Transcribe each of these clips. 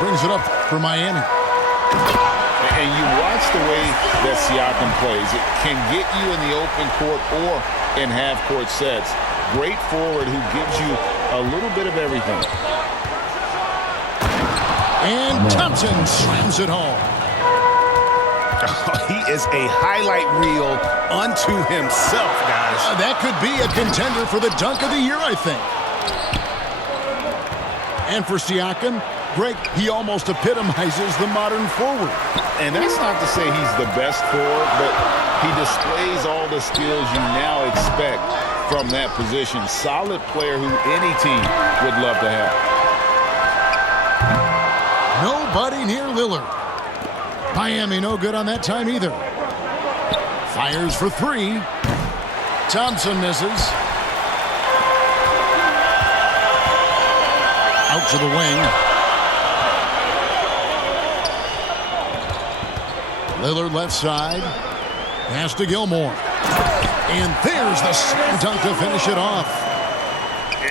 brings it up for Miami. And you watch the way that Siakam plays. It can get you in the open court or in half-court sets. Great forward who gives you a little bit of everything. And Thompson slams it home. He is a highlight reel unto himself, guys. That could be a contender for the dunk of the year, I think. And for Siakam, Greg, he almost epitomizes the modern forward. And that's not to say he's the best forward, but he displays all the skills you now expect from that position. Solid player who any team would love to have. Nobody near Lillard. Miami no good on that time either. Fires for three. Thompson misses. Out to the wing. Lillard left side. Pass to Gilmore. And there's the slam dunk to finish it off.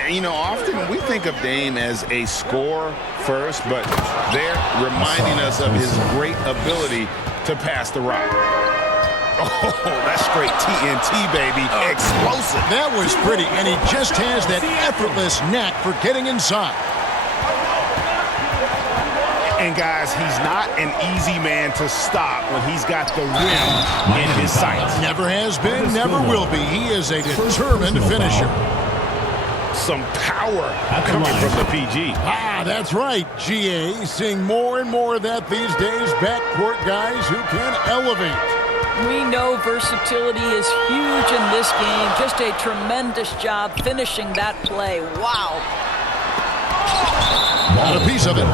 You know, often we think of Dame as a scorer first, but they're reminding us of his great ability to pass the rock. Oh, that's straight TNT, baby. Explosive. That was pretty, and he just has that effortless knack for getting inside. And, guys, he's not an easy man to stop when he's got the rim in his sights. Never has been, never will be. He is a determined finisher. Some power coming from the PG. Ah, that's right, GA. Seeing more and more of that these days. Backcourt guys who can elevate. We know versatility is huge in this game. Just a tremendous job finishing that play. Wow. Got a piece of it.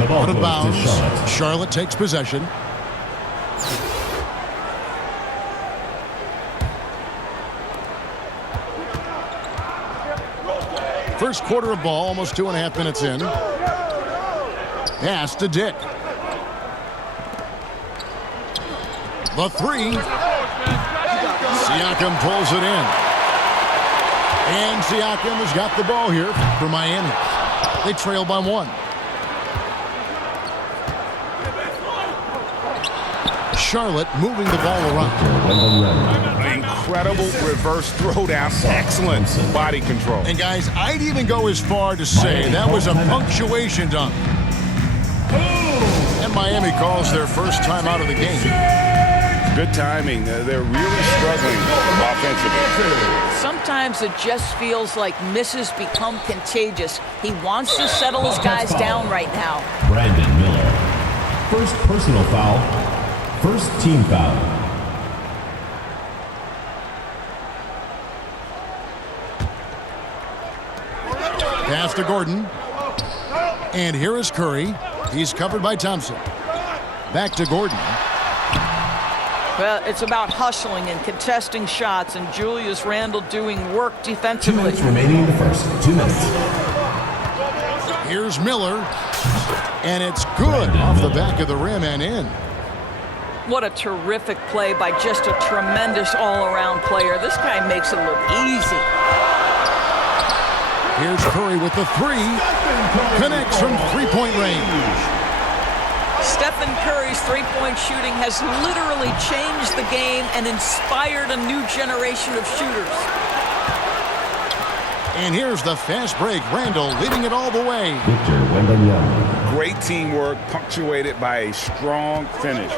The ball Out of goes bounds. to Charlotte. Charlotte takes possession. First quarter of ball, almost 2.5 minutes in. Pass to Dick. The three. Siakam pulls it in. And Siakam has got the ball here for Miami. They trail by one. Charlotte moving the ball around. Incredible reverse throwdown. Excellent body control. And guys, I'd even go as far to say that was a punctuation dunk. And Miami calls their first time out of the game. Good timing. They're really struggling offensively. Sometimes it just feels like misses become contagious. He wants to settle his guys down right now. Brandon Miller. First personal foul. First team foul. Pass to Gordon. And here is Curry. He's covered by Thompson. Back to Gordon. Well, it's about hustling and contesting shots, and Julius Randle doing work 2 defensively. minutes remaining in the first. 2 minutes. Here's Miller. And it's good off the back of the rim and in. What a terrific play by just a tremendous all-around player. This guy makes it look easy. Here's Curry with the three. Connects from three-point range. Stephen Curry's three-point shooting has literally changed the game and inspired a new generation of shooters. And here's the fast break. Randle leading it all the way. Victor Wembanyama. Great teamwork punctuated by a strong finish.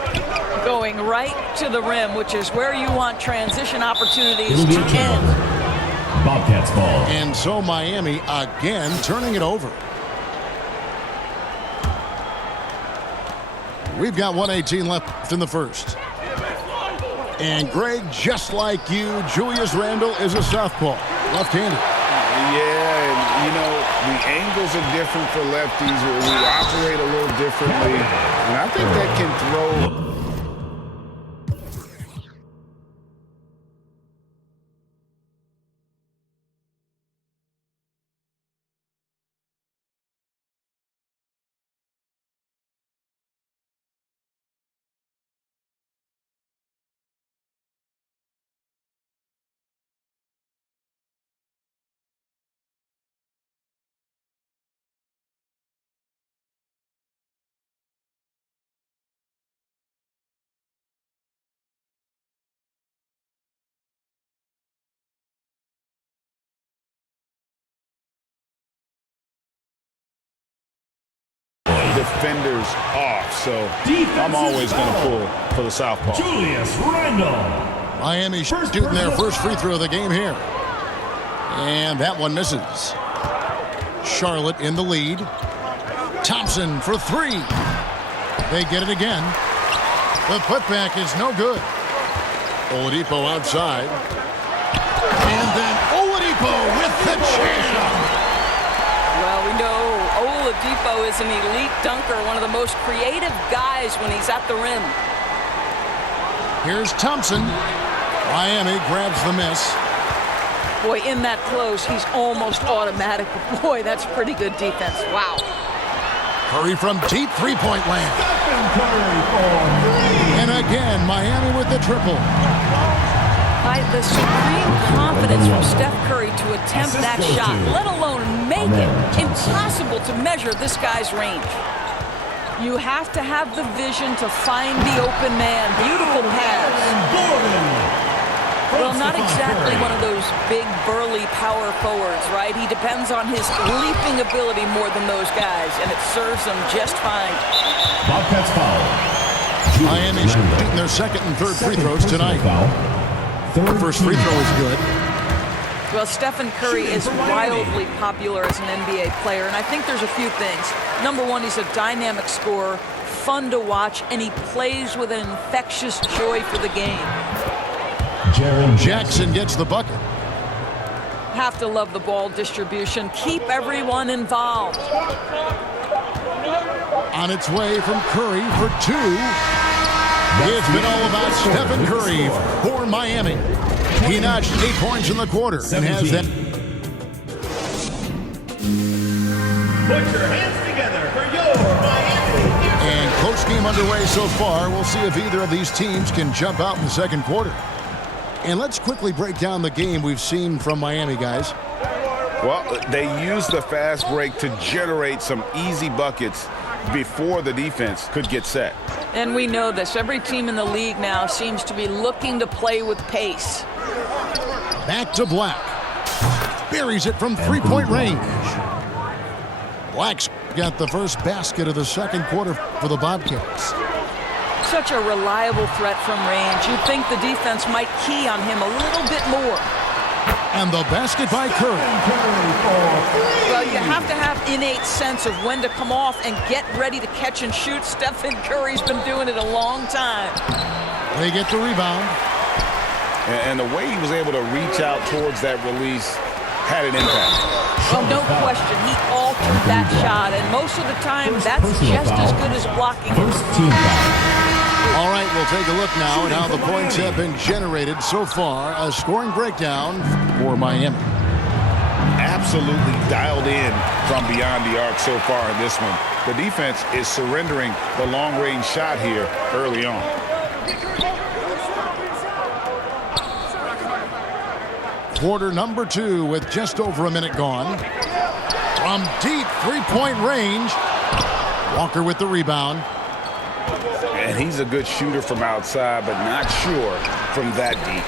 Going right to the rim, which is where you want transition opportunities It'll be to a turnover. end. Bobcats ball. And so Miami again turning it over. We've got 1:18 left in the first. And Greg, just like you, Julius Randle is a southpaw, left-handed. Yeah, and you know, the angles are different for lefties. We operate a little differently. And I think that can throw defenders off. So Defensive I'm always going to foul. pull for the southpaw. Julius Randle. Miami shooting their first free throw of the game here. And that one misses. Charlotte in the lead. Thompson for three. They get it again. The putback is no good. Oladipo outside. And then Oladipo with the jam. Well, we know Oladipo is an elite dunker, one of the most creative guys when he's at the rim. Here's Thompson. Miami grabs the miss. Boy, in that close, he's almost automatic. Boy, that's pretty good defense. Wow. Curry from deep three-point land. Stephen Curry for three. And again, Miami with the triple. By the supreme confidence from Steph Curry to attempt that shot, let alone make it. Impossible to measure this guy's range. You have to have the vision to find the open man. Beautiful pass. Well, not exactly one of those big, burly power forwards, right? He depends on his leaping ability more than those guys, and it serves him just fine. Bobcats foul. Miami shooting their second and third free throws tonight. The first free throw is good. Well, Stephen Curry is wildly popular as an NBA player, and I think there's a few things. Number one, he's a dynamic scorer, fun to watch, and he plays with an infectious joy for the game. Jackson gets the bucket. Have to love the ball distribution. Keep everyone involved. On its way from Curry for two. It's been all about Stephen Curry for Miami. He notched 8 points in the quarter and has that. Put your hands together for your Miami. And close game underway so far. We'll see if either of these teams can jump out in the second quarter. And let's quickly break down the game we've seen from Miami, guys. Well, they used the fast break to generate some easy buckets before the defense could get set. And we know this. Every team in the league now seems to be looking to play with pace. Back to Black. Buries it from three-point range. Black's got the first basket of the second quarter for the Bobcats. Such a reliable threat from range. You'd think the defense might key on him a little bit more. And the basket by Curry. Well, you have to have innate sense of when to come off and get ready to catch and shoot. Stephen Curry's been doing it a long time. They get the rebound. And the way he was able to reach out towards that release had an impact. Well, no question. He altered that shot, and most of the time, that's just as good as blocking it. First team foul. All right, we'll take a look now at how the points have been generated so far. A scoring breakdown for Miami. Absolutely dialed in from beyond the arc so far in this one. The defense is surrendering the long-range shot here early on. Quarter number 2 with just over a minute gone. From deep three-point range. Walker with the rebound. And he's a good shooter from outside, but not sure from that deep.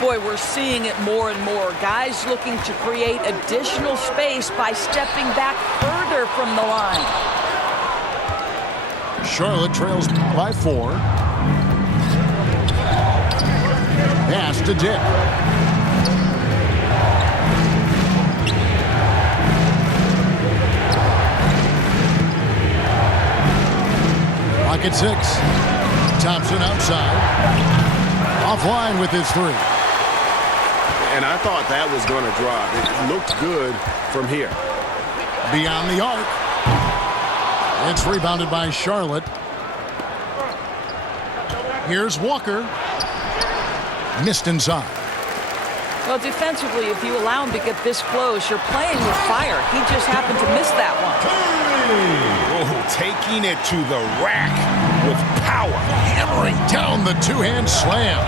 Boy, we're seeing it more and more. Guys looking to create additional space by stepping back further from the line. Charlotte trails by 4. Pass to Dick. Clock at 6. Thompson outside. Offline with his 3. And I thought that was going to drop. It looked good from here. Beyond the arc. It's rebounded by Charlotte. Here's Walker. Missed inside. Well, defensively, if you allow him to get this close, you're playing with fire. He just happened to miss that one. Oh, taking it to the rack with power. Hammering down the two-hand slam.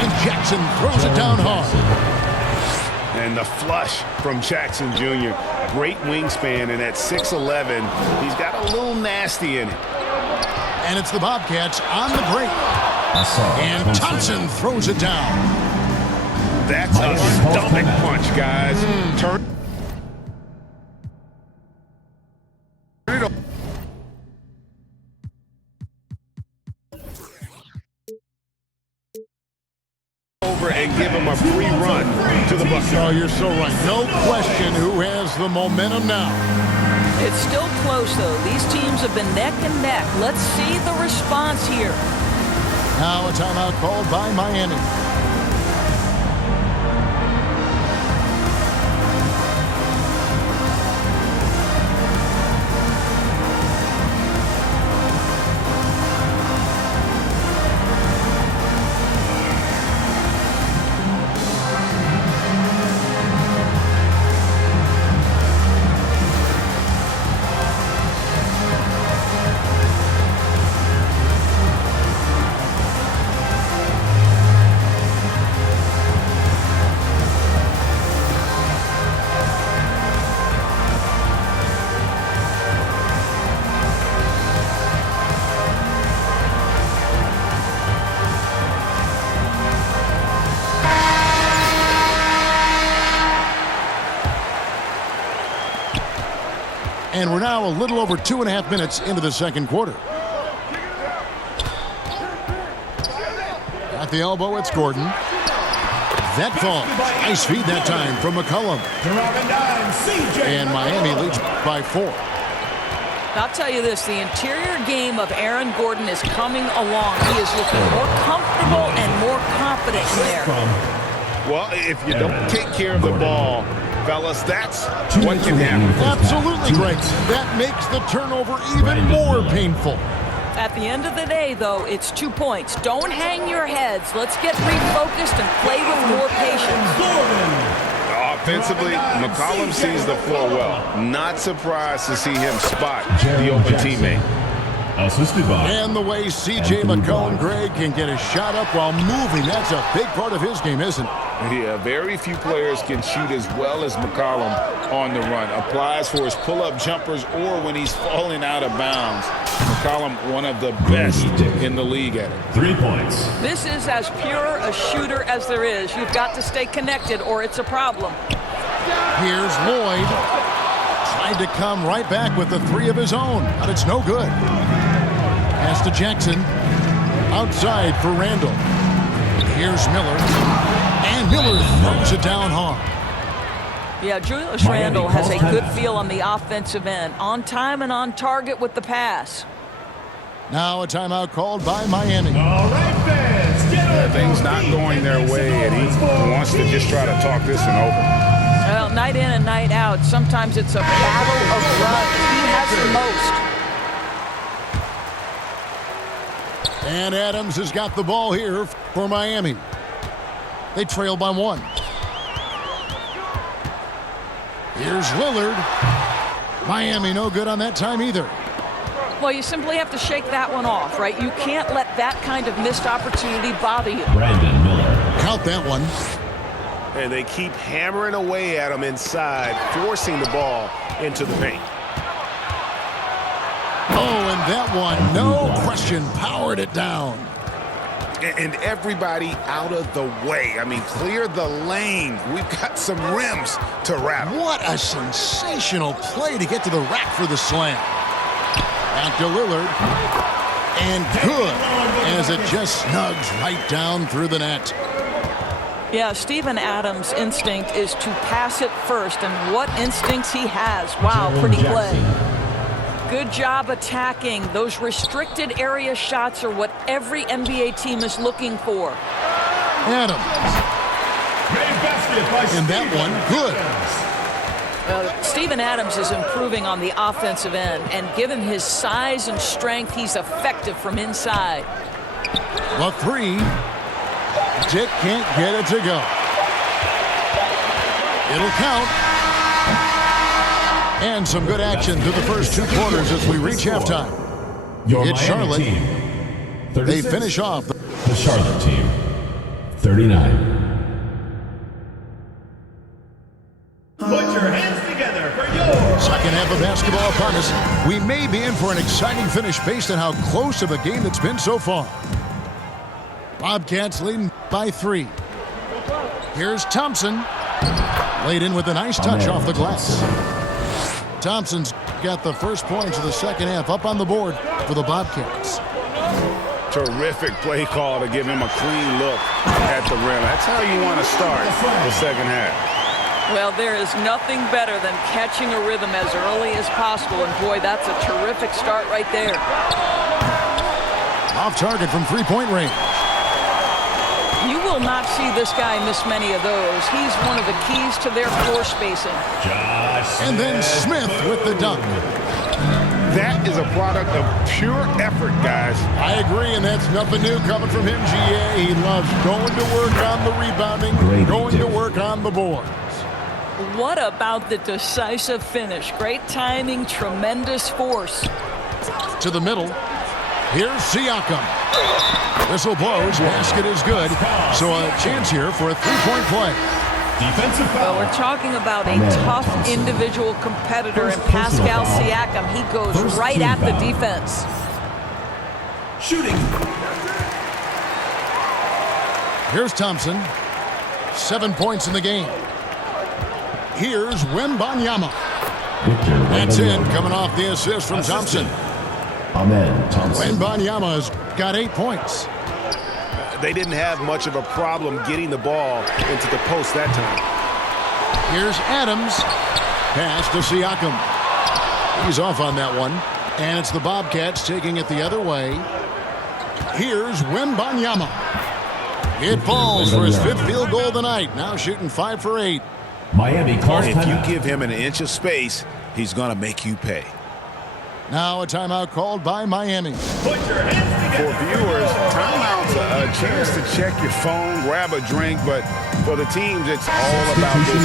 And Jackson throws it down hard. And the flush from Jackson Jr. Great wingspan, and at 6'11", he's got a little nasty in it. And it's the Bobcats on the break. And Thompson throws it down. That's a stomach punch, guys. Turn it over and give him a free run to the bucket. Oh, you're so right. No question who has the momentum now. It's still close, though. These teams have been neck and neck. Let's see the response here. Now a timeout called by Miami. And we're now a little over 2.5 minutes into the second quarter. At the elbow, it's Gordon. That falls. Nice feed that time from McCollum. And Miami leads by 4. I'll tell you this, the interior game of Aaron Gordon is coming along. He is looking more comfortable and more confident in there. Well, if you don't take care of the ball, fellas, that's what can happen. Absolutely great. That makes the turnover even more painful. At the end of the day, though, it's 2 points. Don't hang your heads. Let's get refocused and play with more patience. Offensively, McCollum sees the floor well. Not surprised to see him spot the open teammate. Assisted by. And the way C.J. McCollum, Greg, can get a shot up while moving, that's a big part of his game, isn't it? Yeah, very few players can shoot as well as McCollum on the run. Applies for his pull-up jumpers or when he's falling out of bounds. McCollum, one of the best in the league at it. 3 points. This is as pure a shooter as there is. You've got to stay connected or it's a problem. Here's Lloyd. Tried to come right back with the 3 of his own, but it's no good. Pass to Jackson. Outside for Randall. Here's Miller. And Miller throws it down hard. Yeah, Julius Randle has a good feel on the offensive end. On time and on target with the pass. Now a timeout called by Miami. All right, fans. Things not going their way, and he wants to just try to talk this one over. Well, night in and night out, sometimes it's a battle of runs. He has the most. And Adams has got the ball here for Miami. They trail by 1. Here's Lillard. Miami no good on that time either. Well, you simply have to shake that one off, right? You can't let that kind of missed opportunity bother you. Brandon Miller. Count that one. And they keep hammering away at him inside, forcing the ball into the paint. Oh, and that one, no question, powered it down. And everybody out of the way. I mean, clear the lane. We've got some rims to rattle. What a sensational play to get to the rack for the slam. Back to Lillard. And good, as it just snugs right down through the net. Yeah, Steven Adams' instinct is to pass it first, and what instincts he has. Wow, pretty play. Good job attacking. Those restricted area shots are what every NBA team is looking for. Adams. And that one, good. Steven Adams is improving on the offensive end, and given his size and strength, he's effective from inside. The 3. Dick can't get it to go. It'll count. And some good action through the first 2 quarters as we reach halftime. It's Charlotte. Team, they finish off. The Charlotte team, 39. Put your hands together for yours. Second half of basketball upon us. We may be in for an exciting finish based on how close of a game it's been so far. Bobcats leading by 3. Here's Thompson. Laid in with a nice touch off the glass. Thompson's got the first points of the second half up on the board for the Bobcats. Terrific play call to give him a clean look at the rim. That's how you want to start the second half. Well, there is nothing better than catching a rhythm as early as possible, and boy, that's a terrific start right there. Off target from three-point range. You will not see this guy miss many of those. He's one of the keys to their floor spacing. And then Smith with the dunk. That is a product of pure effort, guys. I agree, and that's nothing new coming from him, GA. He loves going to work on the rebounding, going to work on the boards. What about the decisive finish? Great timing, tremendous force. To the middle. Here's Siakam. Whistle blows, basket is good. So a chance here for a three-point play. Defensive Well, foul. we're talking about a tough individual competitor in Pascal Siakam. He goes right at the defense. Shooting. Here's Thompson. 7 points in the game. Here's Wembanyama. That's in, coming off the assist from Thompson. Wembanyama's got 8 points. They didn't have much of a problem getting the ball into the post that time. Here's Adams. Pass to Siakam. He's off on that one. And it's the Bobcats taking it the other way. Here's Wembanyama. It falls for his 5th field goal of the night. Now shooting 5 for 8. Miami calls If you timeout. give him an inch of space, he's going to make you pay. Now a timeout called by Miami. For viewers, timeout's a chance to check your phone, grab a drink, but for the teams, it's all about this.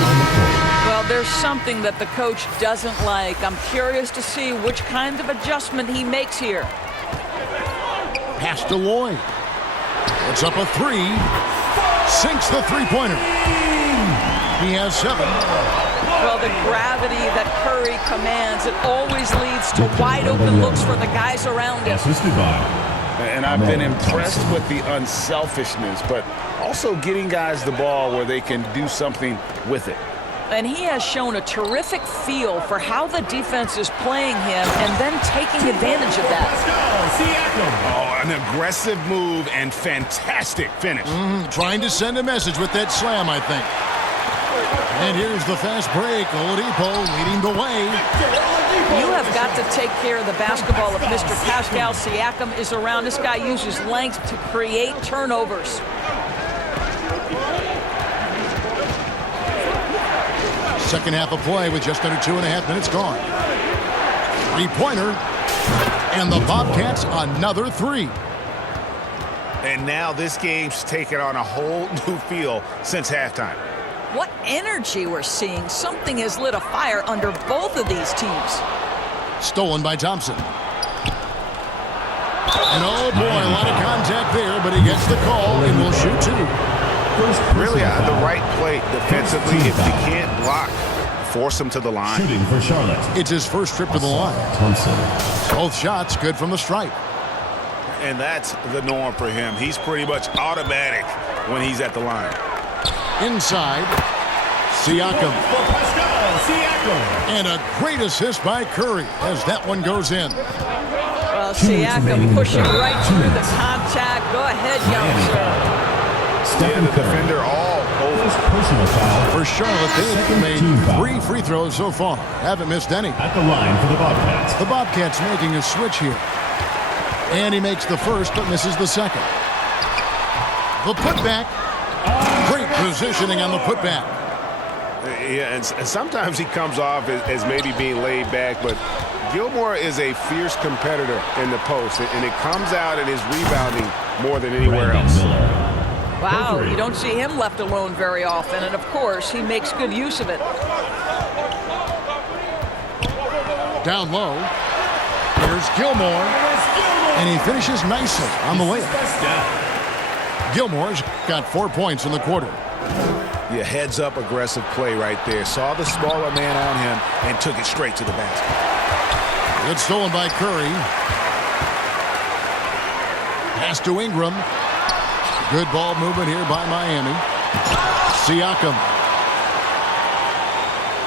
Well, there's something that the coach doesn't like. I'm curious to see which kind of adjustment he makes here. Pass to Lloyd. Puts up a 3. Sinks the three-pointer. He has 7. Well, the gravity that Curry commands, it always leads to wide-open looks for the guys around him. Assisted by. And I've been impressed with the unselfishness, but also getting guys the ball where they can do something with it. And he has shown a terrific feel for how the defense is playing him and then taking advantage of that. Oh, an aggressive move and fantastic finish. Trying to send a message with that slam, I think. And here's the fast break. Oladipo leading the way. You have got to take care of the basketball if Mr. Pascal Siakam is around. This guy uses length to create turnovers. Second half of play with just under 2.5 minutes gone. Three-pointer. And the Bobcats another 3. And now this game's taken on a whole new feel since halftime. What energy we're seeing. Something has lit a fire under both of these teams. Stolen by Thompson. And oh boy, a lot of contact there, but he gets the call and will shoot 2. Really on the right plate defensively. If you can't block, force him to the line. Shooting for Charlotte. It's his first trip to the line. Thompson. Both shots good from the stripe. And that's the norm for him. He's pretty much automatic when he's at the line. Inside, Siakam. And a great assist by Curry as that one goes in. Well, Siakam pushing right through the contact. Go ahead, youngster. Yeah, the defender all over. Personal foul. For Charlotte, they have Second made team foul. 3 free throws so far. Haven't missed any. At the line for the Bobcats. The Bobcats making a switch here. And he makes the first but misses the second. The putback. Great positioning on the putback. Yeah, and sometimes he comes off as maybe being laid back, but Gilmore is a fierce competitor in the post, and it comes out in his rebounding more than anywhere Brandon else. Miller. Wow, you don't see him left alone very often, and of course, he makes good use of it. Down low. Here's Gilmore. And he finishes nicely on the layup. Gilmore's got 4 points in the quarter. Yeah, heads up aggressive play right there. Saw the smaller man on him and took it straight to the basket. Good stolen by Curry. Pass to Ingram. Good ball movement here by Miami. Siakam.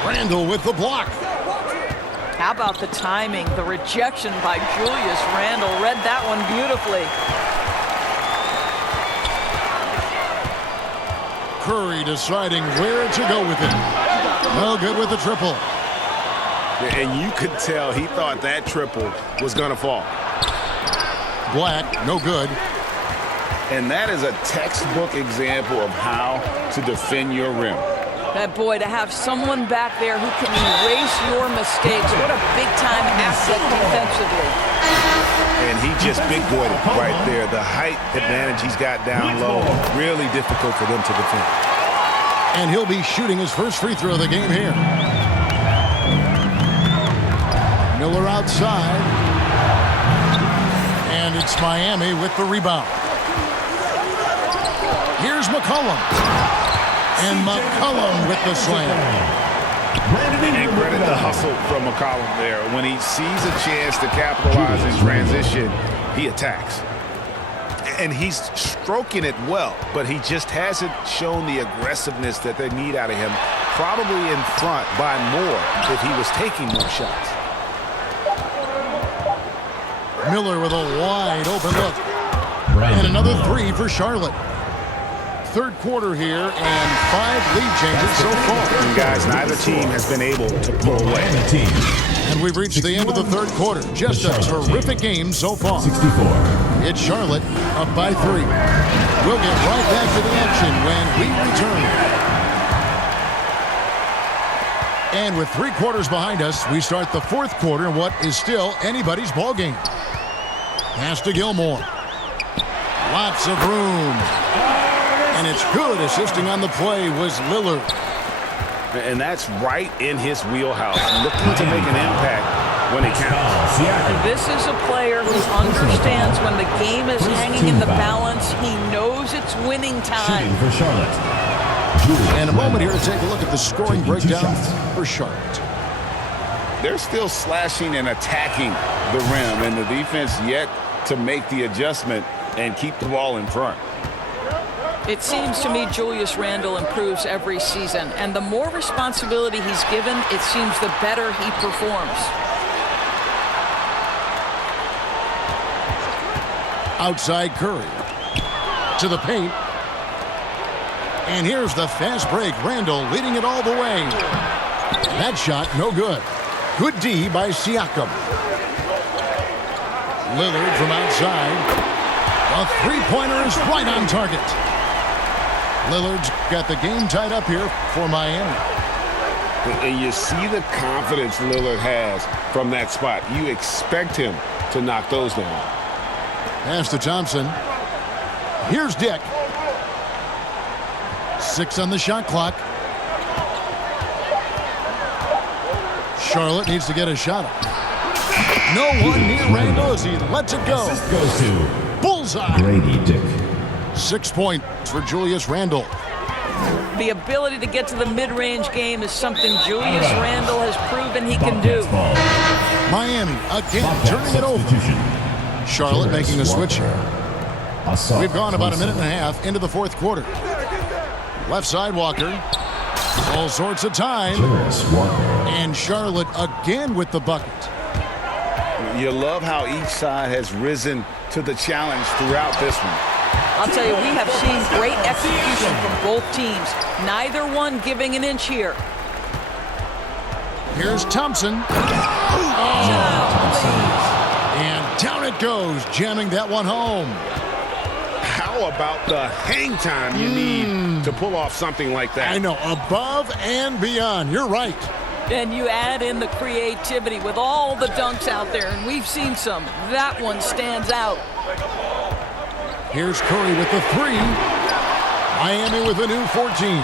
Randall with the block. How about the timing? The rejection by Julius Randle. Read that one beautifully. Curry deciding where to go with it. No good with the triple. And you could tell he thought that triple was going to fall. Black, no good. And that is a textbook example of how to defend your rim. That boy, to have someone back there who can erase your mistakes. What a big-time asset defensively. And he just big-boyed it right there. The height advantage he's got down low, really difficult for them to defend. And he'll be shooting his first free throw of the game here. Miller outside. And it's Miami with the rebound. Here's McCollum. And McCollum with the slam. And credit the hustle from McCollum there. When he sees a chance to capitalize in transition, he attacks. And he's stroking it well, but he just hasn't shown the aggressiveness that they need out of him. Probably in front by more if he was taking more shots. Miller with a wide open look. And another three for Charlotte. Third quarter here and 5 lead changes so far. And guys, neither team has been able to pull away. And we've reached the end of the third quarter. Just a terrific game so far. 64. It's Charlotte up by 3. We'll get right back to the action when we return. And with 3 quarters behind us, we start the fourth quarter in what is still anybody's ball game. Pass to Gilmore. Lots of room. And it's good. Assisting on the play was Lillard. And that's right in his wheelhouse. Looking to make an impact when it counts. And this is a player who understands when the game is hanging in the balance. He knows it's winning time. Shooting for Charlotte. And a moment here to take a look at the scoring breakdown for Charlotte. They're still slashing and attacking the rim, and the defense yet to make the adjustment and keep the ball in front. It seems to me Julius Randle improves every season, and the more responsibility he's given, it seems the better he performs. Outside Curry. To the paint. And here's the fast break. Randle leading it all the way. That shot, no good. Good D by Siakam. Lillard from outside. A three-pointer is right on target. Lillard's got the game tied up here for Miami. And you see the confidence Lillard has from that spot. You expect him to knock those down. Pass to Thompson. Here's Dick. 6 on the shot clock. Charlotte needs to get a shot up. No one near Randle as he lets it go. Assist goes to Bullseye. Grady Dick. 6 points for Julius Randle. The ability to get to the mid-range game is something Julius Randle has proven he can do. Miami again turning it over. Charlotte making a switch here. We've gone about a minute and a half into the fourth quarter. Left side Walker. All sorts of time. And Charlotte again with the bucket. You love how each side has risen to the challenge throughout this one. I'll tell you, we have seen great execution from both teams. Neither one giving an inch here. Here's Thompson. And down it goes, jamming that one home. How about the hang time you need to pull off something like that? I know, above and beyond. You're right. And you add in the creativity with all the dunks out there, and we've seen some. That one stands out. Here's Curry with the 3. Miami with a new 14.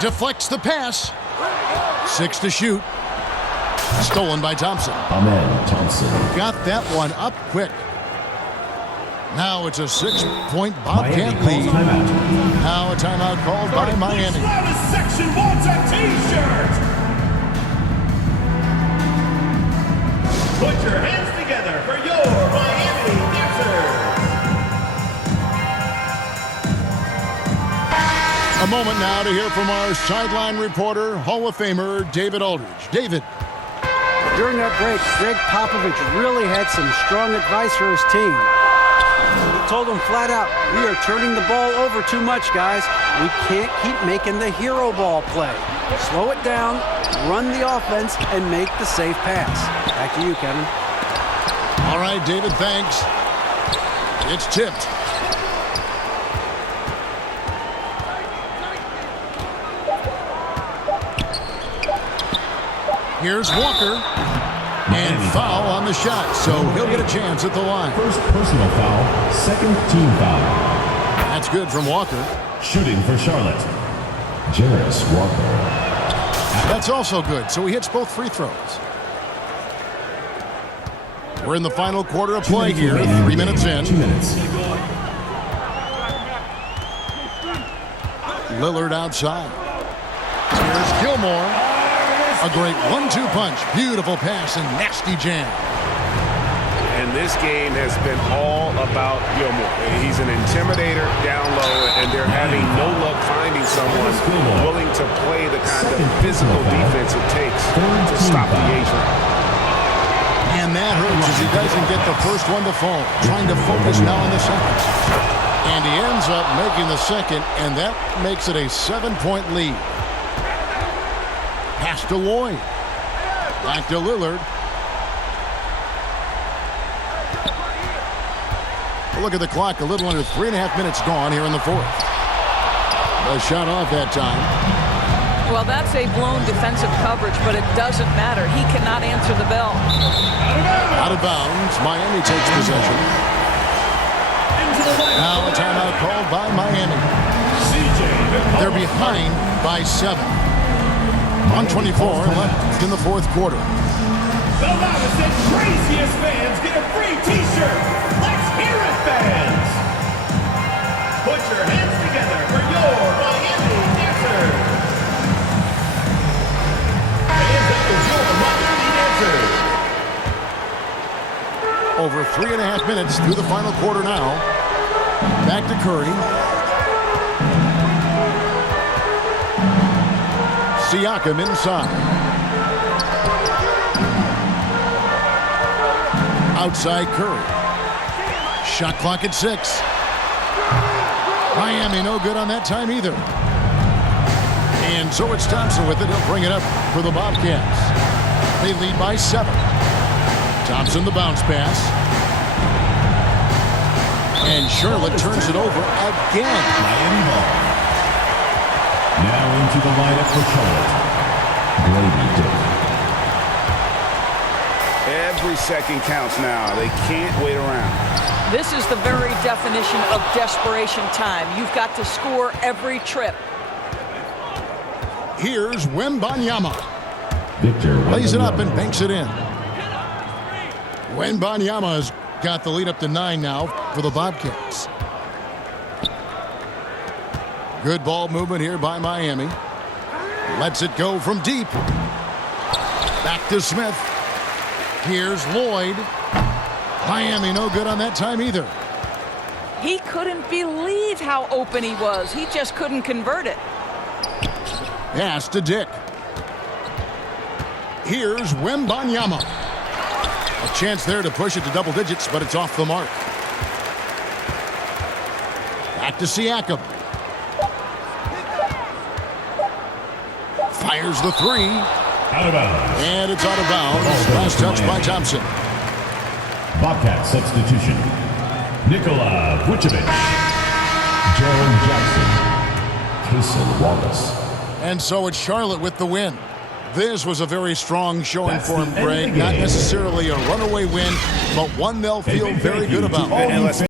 Deflects the pass. 6 to shoot. Stolen by Thompson. Ahmed Thompson. Got that one up quick. Now it's a 6-point Bobcat lead. Now a timeout called by Miami. Section wants a t-shirt. Put your hands together for your Miami Dancers. A moment now to hear from our sideline reporter, Hall of Famer David Aldridge. David. During that break, Greg Popovich really had some strong advice for his team. He told them flat out, we are turning the ball over too much, guys. We can't keep making the hero ball play. Slow it down, run the offense, and make the safe pass. Back to you, Kevin. All right, David, thanks. It's tipped. Here's Walker. And foul on the shot, so he'll get a chance at the line. First personal foul, second team foul. That's good from Walker. Shooting for Charlotte, Jarris Walker. That's also good, so he hits both free throws. We're in the final quarter of play here, 3 minutes in. 2 minutes. Lillard outside. Here's Gilmore. A great 1-2 punch. Beautiful pass and nasty jam. And this game has been all about Gilmore. He's an intimidator down low, and they're having no luck finding someone willing to play the kind of physical defense it takes to stop the Asian. And that hurts as he doesn't get the first one to fall. Trying to focus now on the second. And he ends up making the second, and that makes it a 7-point lead. Pass to Lloyd. Back to Lillard. Look at the clock. A little under 3.5 minutes gone here in the fourth. A shot off that time. Well, that's a blown defensive coverage, but it doesn't matter. He cannot answer the bell. Out of bounds. Miami takes possession. Now a timeout called by Miami. They're behind by 7. 1:24 left in the fourth quarter. The loudest and craziest fans get a free T-shirt. Let's hear it, fans. Put your hands together for your Miami dancers. Hands up as your Miami dancers. Over 3.5 minutes through the final quarter now. Back to Curry. Siakam inside. Outside Curry. Shot clock at 6. Miami no good on that time either. And so it's Thompson with it. He'll bring it up for the Bobcats. They lead by 7. Thompson the bounce pass. And Charlotte turns it over again. Miami ball. Now into the lineup for Charlotte, Grady Dick. Every second counts now. They can't wait around. This is the very definition of desperation time. You've got to score every trip. Here's Wembanyama. Victor Lays it up Wembanyama. and banks it in. Wembanyama's got the lead up to 9 now for the Bobcats. Good ball movement here by Miami. Lets it go from deep. Back to Smith. Here's Lloyd. Miami no good on that time either. He couldn't believe how open he was. He just couldn't convert it. Pass to Dick. Here's Wembanyama. A chance there to push it to double digits, but it's off the mark. Back to Siakam. Fires the 3. Out of bounds. And it's out of bounds. Last touch by Thompson. Bobcat substitution. Nikola Vucevic. Jerome Jackson. Kason Wallace. And so it's Charlotte with the win. This was a very strong showing That's for the him, end of Greg. the Not game. necessarily a runaway win, but one they'll feel very good about. And let's